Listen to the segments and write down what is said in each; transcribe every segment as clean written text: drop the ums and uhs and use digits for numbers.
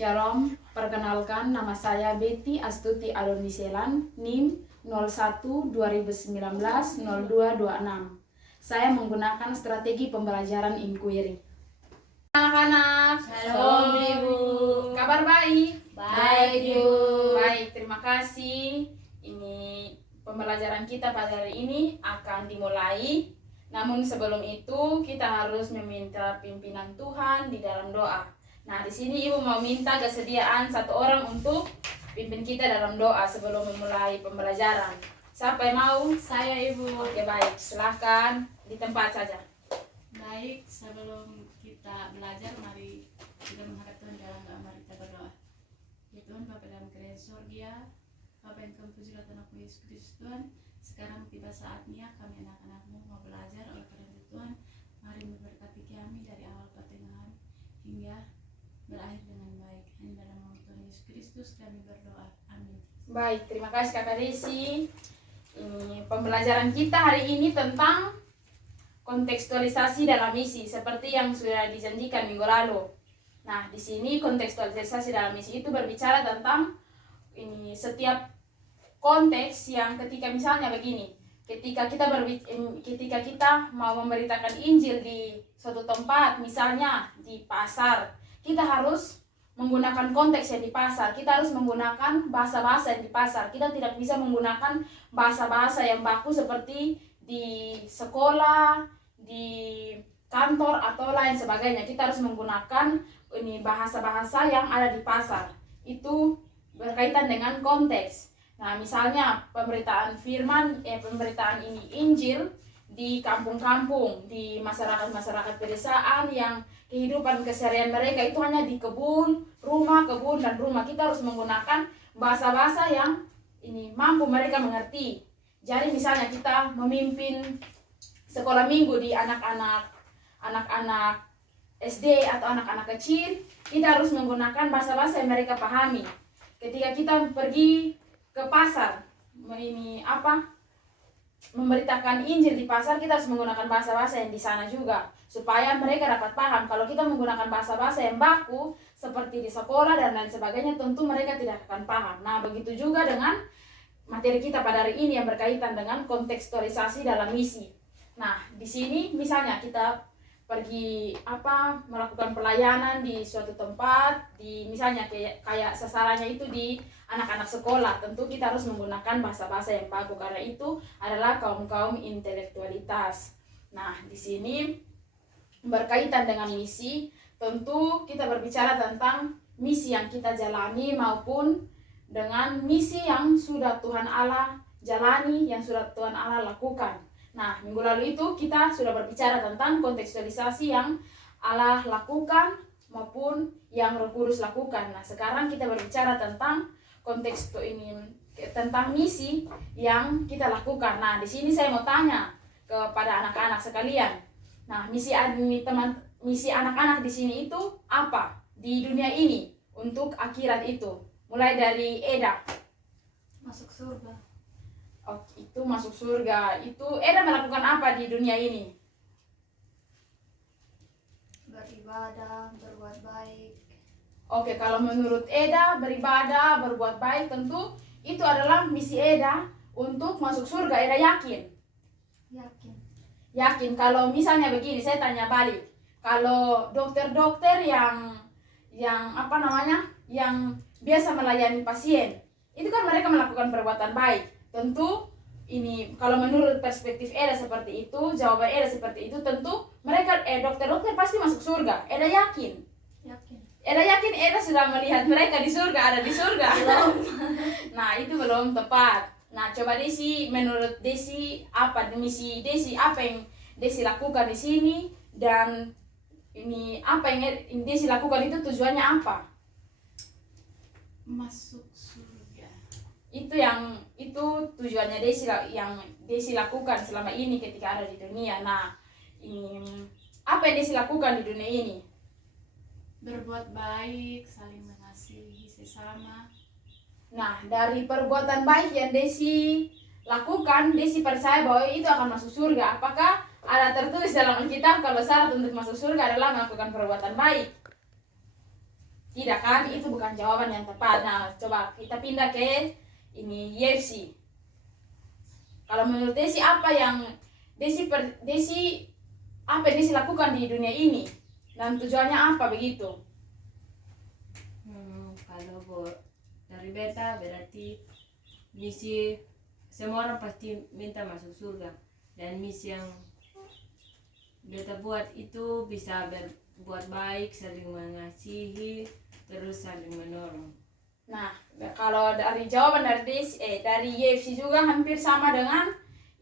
Shalom, perkenalkan nama saya Betty Astuti Aloniselan, NIM 01-2019-0226. Saya menggunakan strategi pembelajaran inquiry. Anak-anak, Shalom Ibu. Kabar baik? Baik Ibu. Baik, terima kasih. Ini pembelajaran kita pada hari ini akan dimulai. Namun sebelum itu kita harus meminta pimpinan Tuhan di dalam doa. Nah, di sini Ibu mau minta kesediaan satu orang untuk pimpin kita dalam doa sebelum memulai pembelajaran. Siapa yang mau? Saya Ibu. Oke, baik. Silahkan di tempat saja. Baik, sebelum kita belajar, mari kita menghadap Tuhan dalam doa. Mari kita berdoa. Ya Tuhan, Bapa dalam kerajaan surga, Bapa yang kami puji dan anakmu Yesus Kristus Tuhan. Sekarang tiba saatnya kami anak-anakmu mau belajar. Oleh karena itu Tuhan, mari memberkati kami dari awal pertengahan hingga berakhir dengan baik. Hanya dalam nama Tuhan Yesus Kristus kami berdoa. Amin. Baik, terima kasih Kakak Desi. Ini pembelajaran kita hari ini tentang kontekstualisasi dalam misi seperti yang sudah dijanjikan minggu lalu. Nah, di sini kontekstualisasi dalam misi itu berbicara tentang ini setiap konteks yang ketika misalnya begini, ketika kita mau memberitakan Injil di suatu tempat, misalnya di pasar, kita harus menggunakan konteks yang di pasar. Kita harus menggunakan bahasa-bahasa yang di pasar. Kita tidak bisa menggunakan bahasa-bahasa yang baku seperti di sekolah, di kantor atau lain sebagainya. Kita harus menggunakan ini bahasa-bahasa yang ada di pasar. Itu berkaitan dengan konteks. Nah, misalnya pemberitaan pemberitaan ini Injil di kampung-kampung, di masyarakat-masyarakat pedesaan yang kehidupan keseharian mereka itu hanya di kebun, dan rumah. Kita harus menggunakan bahasa-bahasa yang ini mampu mereka mengerti. Jadi misalnya kita memimpin sekolah minggu di anak-anak SD atau anak-anak kecil, kita harus menggunakan bahasa-bahasa yang mereka pahami. Ketika kita pergi ke pasar, memberitakan Injil di pasar, kita harus menggunakan bahasa-bahasa yang di sana juga supaya mereka dapat paham. Kalau kita menggunakan bahasa-bahasa yang baku seperti di sekolah dan lain sebagainya, tentu mereka tidak akan paham. Nah, begitu juga dengan materi kita pada hari ini yang berkaitan dengan kontekstualisasi dalam misi. Nah, di sini misalnya kita pergi melakukan pelayanan di suatu tempat, di misalnya kayak sasarannya itu di anak-anak sekolah, tentu kita harus menggunakan bahasa-bahasa yang baku karena itu adalah kaum intelektualitas. Nah, di sini berkaitan dengan misi, tentu kita berbicara tentang misi yang kita jalani maupun dengan misi yang sudah Tuhan Allah jalani, yang sudah Tuhan Allah lakukan. Nah, minggu lalu itu kita sudah berbicara tentang kontekstualisasi yang Allah lakukan maupun yang Roh Kudus lakukan. Nah, sekarang kita berbicara tentang tentang misi yang kita lakukan. Nah, di sini saya mau tanya kepada anak-anak sekalian. Nah, misi anak-anak di sini itu apa di dunia ini untuk akhirat itu? Mulai dari Eda. Masuk surga. Oh, itu masuk surga. Itu Eda melakukan apa di dunia ini? Beribadah, berbuat baik. Oke, kalau menurut Eda, beribadah, berbuat baik, tentu itu adalah misi Eda untuk masuk surga. Eda yakin? Yakin. Yakin. Kalau misalnya begini, saya tanya balik. Kalau dokter-dokter yang biasa melayani pasien, itu kan mereka melakukan perbuatan baik. Tentu ini kalau menurut perspektif Eda seperti itu, jawaban Eda seperti itu, tentu mereka dokter-dokter pasti masuk surga. Eda yakin? Yakin. Eda yakin Eda sudah melihat mereka di surga, ada di surga? Belum. Nah, itu belum tepat. Nah, coba Desi, menurut Desi apa misi Desi, apa yang Desi lakukan di sini, dan ini apa yang Desi lakukan itu tujuannya apa? Masuk surga. Itu tujuannya Desi yang Desi lakukan selama ini ketika ada di dunia. Nah, apa yang Desi lakukan di dunia ini? Berbuat baik, saling mengasihi sesama. Nah, dari perbuatan baik yang Desi lakukan, Desi percaya bahwa itu akan masuk surga. Apakah ada tertulis dalam Alkitab kalau syarat untuk masuk surga adalah melakukan perbuatan baik? Tidak kan? Itu bukan jawaban yang tepat. Nah, coba kita pindah ke ini Yefsi. Kalau menurut Desi apa yang Desi apa yang Desi lakukan di dunia ini dan tujuannya apa begitu? Kalau dari beta berarti misi semua orang pasti minta masuk surga, dan misi yang beta buat itu bisa berbuat baik, saling mengasihi, terus saling menolong. Nah, kalau dari jawaban dari Desi, dari Yefsi juga hampir sama dengan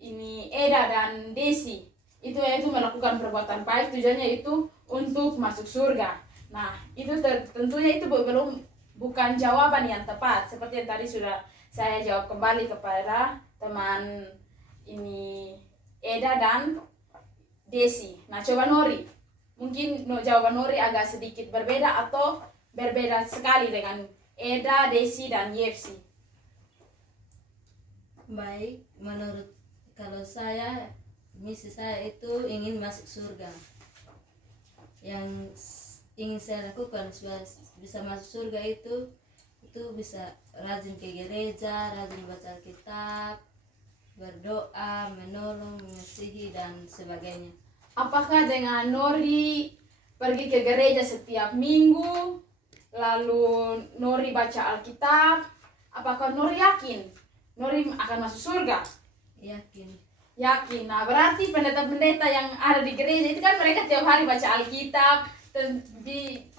ini Eda dan Desi. Itu yaitu melakukan perbuatan baik, tujuannya itu untuk masuk surga. Nah, itu tentunya itu bukan jawaban yang tepat. Seperti yang tadi sudah saya jawab kembali kepada teman ini Eda dan Desi. Nah, coba Nori. Mungkin jawaban Nori agak sedikit berbeda atau berbeda sekali dengan Eda, Desi, dan Yefsi. Baik, menurut kalau saya, misi saya itu ingin masuk surga. Yang ingin saya lakukan supaya bisa masuk surga itu bisa rajin ke gereja, rajin baca Alkitab, berdoa, menolong, mengasihi, dan sebagainya. Apakah dengan Nori pergi ke gereja setiap minggu, lalu Nori baca Alkitab, apakah Nori yakin Nori akan masuk surga? Yakin. Yakin. Nah, berarti pendeta-pendeta yang ada di gereja itu kan mereka tiap hari baca Alkitab, dan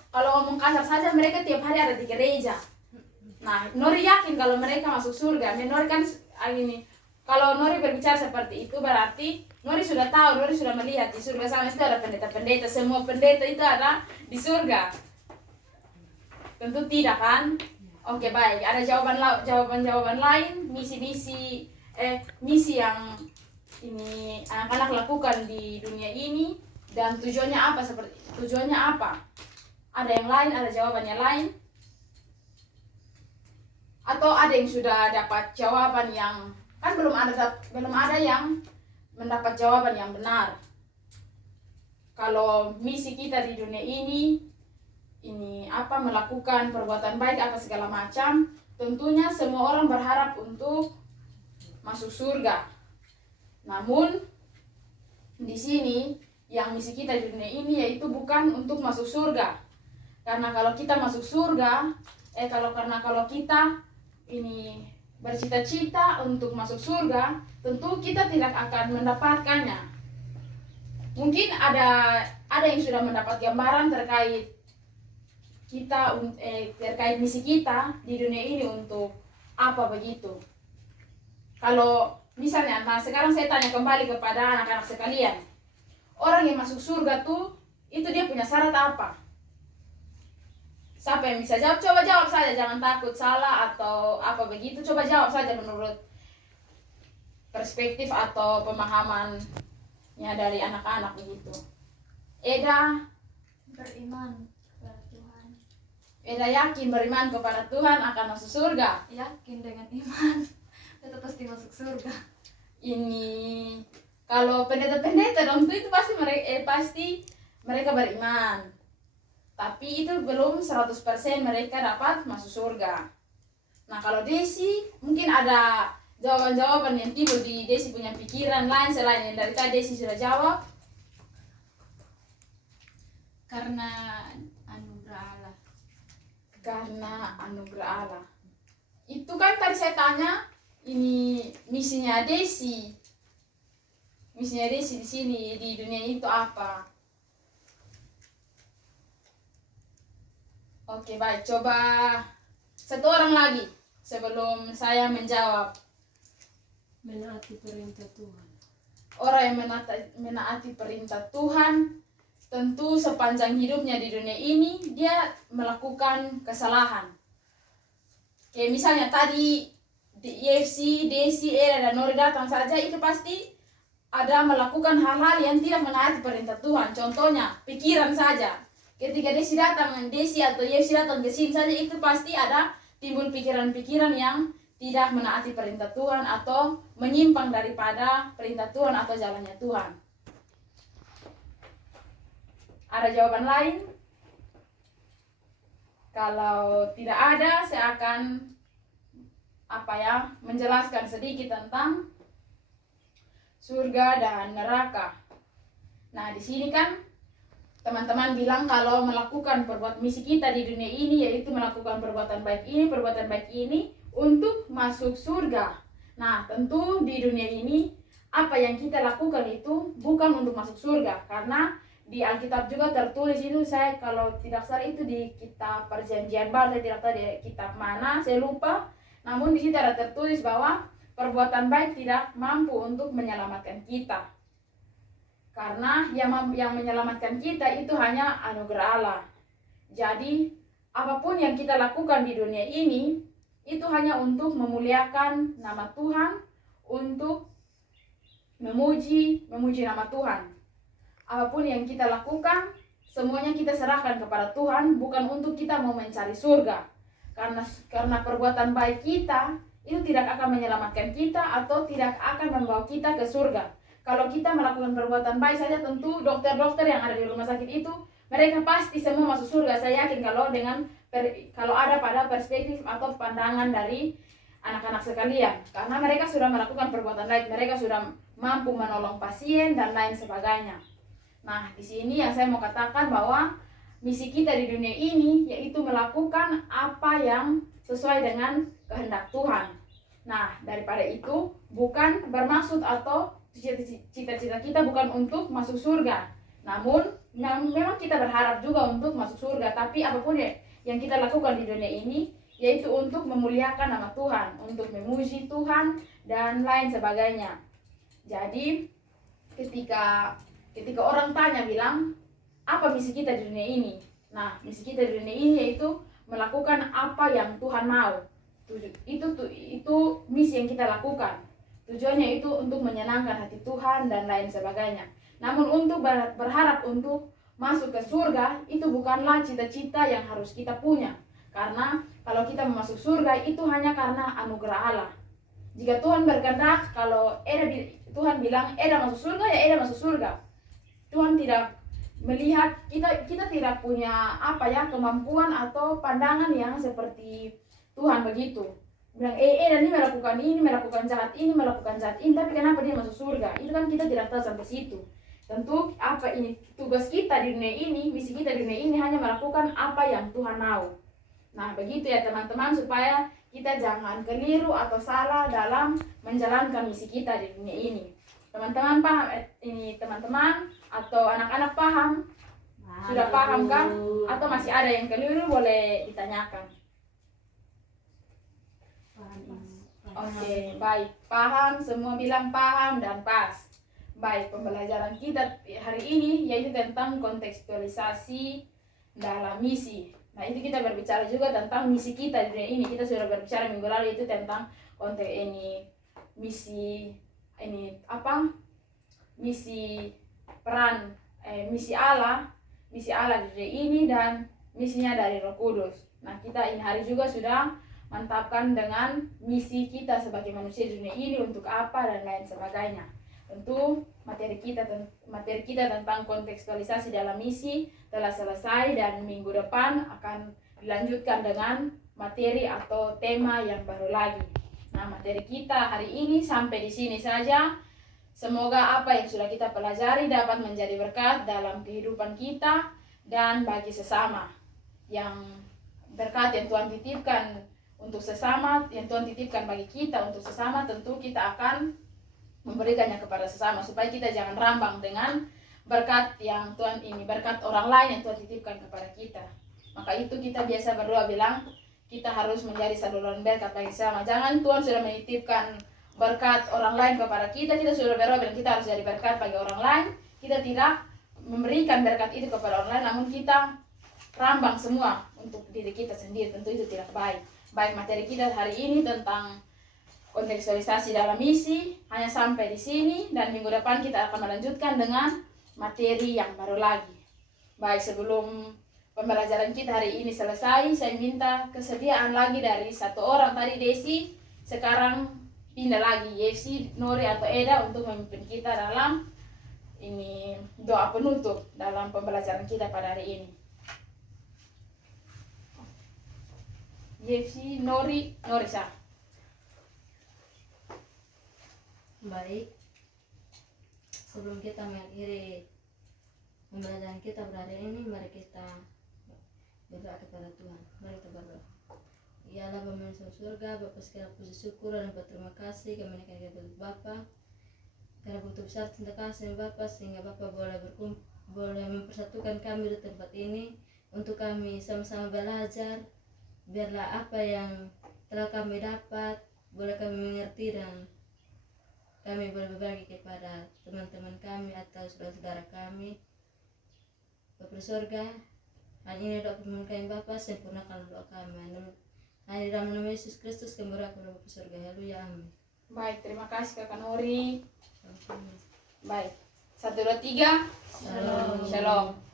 kalau ngomong kasar saja mereka tiap hari ada di gereja. Nah, Nori yakin kalau mereka masuk surga. Nori kan ini, kalau Nori berbicara seperti itu berarti Nori sudah tahu, Nori sudah melihat di surga sana itu ada pendeta-pendeta, semua pendeta itu ada di surga. Tentu tidak kan? Oke, baik. Ada jawaban lain, misi yang ini anak-anak lakukan di dunia ini dan tujuannya apa, tujuannya apa? Ada yang lain, ada jawabannya lain? Atau ada yang sudah dapat jawaban yang kan belum ada yang mendapat jawaban yang benar. Kalau misi kita di dunia ini apa, melakukan perbuatan baik apa segala macam, tentunya semua orang berharap untuk masuk surga. Namun di sini yang misi kita di dunia ini yaitu bukan untuk masuk surga. Karena kalau kita masuk surga, kalau kita ini bercita-cita untuk masuk surga, tentu kita tidak akan mendapatkannya. Mungkin ada yang sudah mendapat gambaran terkait kita terkait misi kita di dunia ini untuk apa begitu. Kalau misalnya, nah sekarang saya tanya kembali kepada anak-anak sekalian, orang yang masuk surga tuh itu dia punya syarat apa? Siapa yang bisa jawab? Coba jawab saja, jangan takut salah atau apa begitu. Coba jawab saja menurut perspektif atau pemahamannya dari anak-anak begitu. Eda Beriman kepada Tuhan. Eda yakin beriman kepada Tuhan akan masuk surga. Yakin dengan iman tetap pasti masuk surga. Ini kalau pendeta-pendeta dong itu pasti mereka beriman. Tapi itu belum 100% mereka dapat masuk surga. Nah, kalau Desi mungkin ada jawaban-jawaban yang timbul di Desi punya pikiran lain selain yang dari tadi Desi sudah jawab. Karena anugerah Allah. Karena anugerah Allah. Itu kan tadi saya tanya, ini misinya Desi. Misinya Desi di sini di dunia itu apa? Oke, baik. Coba satu orang lagi sebelum saya menjawab. Menaati perintah Tuhan. Orang yang menaati perintah Tuhan, tentu sepanjang hidupnya di dunia ini dia melakukan kesalahan. Kayak misalnya tadi di EFC, Desi, Era, dan Nori datang saja, itu pasti ada melakukan hal-hal yang tidak menaati perintah Tuhan. Contohnya, pikiran saja. Ketika Desi atau Yefsi datang ke sini saja, itu pasti ada timbul pikiran-pikiran yang tidak menaati perintah Tuhan atau menyimpang daripada perintah Tuhan atau jalannya Tuhan. Ada jawaban lain? Kalau tidak ada, saya akan menjelaskan sedikit tentang surga dan neraka. Nah, di sini kan teman-teman bilang kalau melakukan misi kita di dunia ini yaitu melakukan perbuatan baik ini untuk masuk surga. Nah, tentu di dunia ini apa yang kita lakukan itu bukan untuk masuk surga, karena di Alkitab juga tertulis itu, saya kalau tidak salah itu di kitab Perjanjian Baru, saya tidak tahu di kitab mana, saya lupa. Namun di situ ada tertulis bahwa perbuatan baik tidak mampu untuk menyelamatkan kita. Karena yang menyelamatkan kita itu hanya anugerah Allah. Jadi apapun yang kita lakukan di dunia ini itu hanya untuk memuliakan nama Tuhan, untuk memuji nama Tuhan. Apapun yang kita lakukan, semuanya kita serahkan kepada Tuhan, bukan untuk kita mau mencari surga. Karena perbuatan baik kita itu tidak akan menyelamatkan kita atau tidak akan membawa kita ke surga. Kalau kita melakukan perbuatan baik saja, tentu dokter-dokter yang ada di rumah sakit itu mereka pasti semua masuk surga. Saya yakin kalau ada pada perspektif atau pandangan dari anak-anak sekalian, karena mereka sudah melakukan perbuatan baik, mereka sudah mampu menolong pasien dan lain sebagainya. Nah, di sini yang saya mau katakan bahwa misi kita di dunia ini yaitu melakukan apa yang sesuai dengan kehendak Tuhan. Nah, daripada itu bukan bermaksud atau cita-cita kita bukan untuk masuk surga. Namun memang kita berharap juga untuk masuk surga, tapi apapun yang kita lakukan di dunia ini yaitu untuk memuliakan nama Tuhan, untuk memuji Tuhan dan lain sebagainya. Jadi ketika orang tanya bilang apa misi kita di dunia ini? Nah, misi kita di dunia ini yaitu melakukan apa yang Tuhan mau. Itu misi yang kita lakukan. Tujuannya itu untuk menyenangkan hati Tuhan dan lain sebagainya. Namun untuk berharap untuk masuk ke surga itu bukanlah cita-cita yang harus kita punya. Karena kalau kita masuk surga itu hanya karena anugerah Allah. Jika Tuhan berkehendak, kalau Tuhan bilang Eda masuk surga, ya Eda masuk surga. Tuhan tidak melihat kita tidak punya kemampuan atau pandangan yang seperti Tuhan begitu. Bilang dan ini melakukan jahat ini, tapi kenapa dia masuk surga? Itu kan kita tidak tahu sampai situ. Tentu tugas kita di dunia ini, misi kita di dunia ini hanya melakukan apa yang Tuhan mau. Nah, begitu ya teman-teman, supaya kita jangan keliru atau salah dalam menjalankan misi kita di dunia ini. Teman-teman paham ini, teman-teman atau anak-anak paham? Sudah paham kan? Atau masih ada yang keliru, boleh ditanyakan. Oke, baik. Paham, semua bilang paham dan pas. Baik, pembelajaran kita hari ini yaitu tentang kontekstualisasi dalam misi. Nah, itu kita berbicara juga tentang misi kita di dunia ini. Kita sudah berbicara minggu lalu itu tentang konteks misi misi Allah di dunia ini dan misinya dari Roh Kudus. Nah, kita ini hari juga sudah mantapkan dengan misi kita sebagai manusia di dunia ini untuk apa dan lain sebagainya. Tentu materi kita tentang kontekstualisasi dalam misi telah selesai dan minggu depan akan dilanjutkan dengan materi atau tema yang baru lagi. Nah, materi kita hari ini sampai di sini saja. Semoga apa yang sudah kita pelajari dapat menjadi berkat dalam kehidupan kita dan bagi sesama. Yang berkat yang Tuhan titipkan untuk sesama, yang Tuhan titipkan bagi kita untuk sesama, tentu kita akan memberikannya kepada sesama supaya kita jangan rambang dengan berkat yang Tuhan ini, berkat orang lain yang Tuhan titipkan kepada kita. Maka itu kita biasa berdoa bilang kita harus menjadi saluran berkat bagi sesama. Jangan Tuhan sudah menitipkan berkat orang lain kepada kita sudah berdoa bilang kita harus jadi berkat bagi orang lain. Kita tidak memberikan berkat itu kepada orang lain, namun kita rambang semua untuk diri kita sendiri. Tentu itu tidak baik. Baik, materi kita hari ini tentang kontekstualisasi dalam misi hanya sampai di sini, dan minggu depan kita akan melanjutkan dengan materi yang baru lagi. Baik, sebelum pembelajaran kita hari ini selesai, saya minta kesediaan lagi dari satu orang tadi, Desi. Sekarang pindah lagi Yesi, Nori atau Eda untuk memimpin kita dalam ini doa penutup dalam pembelajaran kita pada hari ini. Jeffy, Norisa. Baik, sebelum kita mengakhiri pembelajaran kita pada hari ini, mari kita berdoa kepada Tuhan. Mari kita berdoa. Ya Allah, Bapa di surga, Bapa segala puji syukur dan berterima kasih kami naikkan kepada Bapa karena begitu besar cinta kasih Bapa sehingga Bapa boleh mempersatukan kami di tempat ini untuk kami sama-sama belajar. Biarlah apa yang telah kami dapat boleh kami mengerti dan kami boleh berbagi kepada teman-teman kami atau saudara-saudara kami. Bapa di surga, hanya ini doa permohonan kami Bapa, sempurnakan doa kami. Hanya di dalam nama Yesus Kristus kami berdoa kepada Bapa di surga. Haleluya, amin. Baik, terima kasih Kakak Nori. Shalom. Baik, 1, 2, 3. Shalom. Shalom.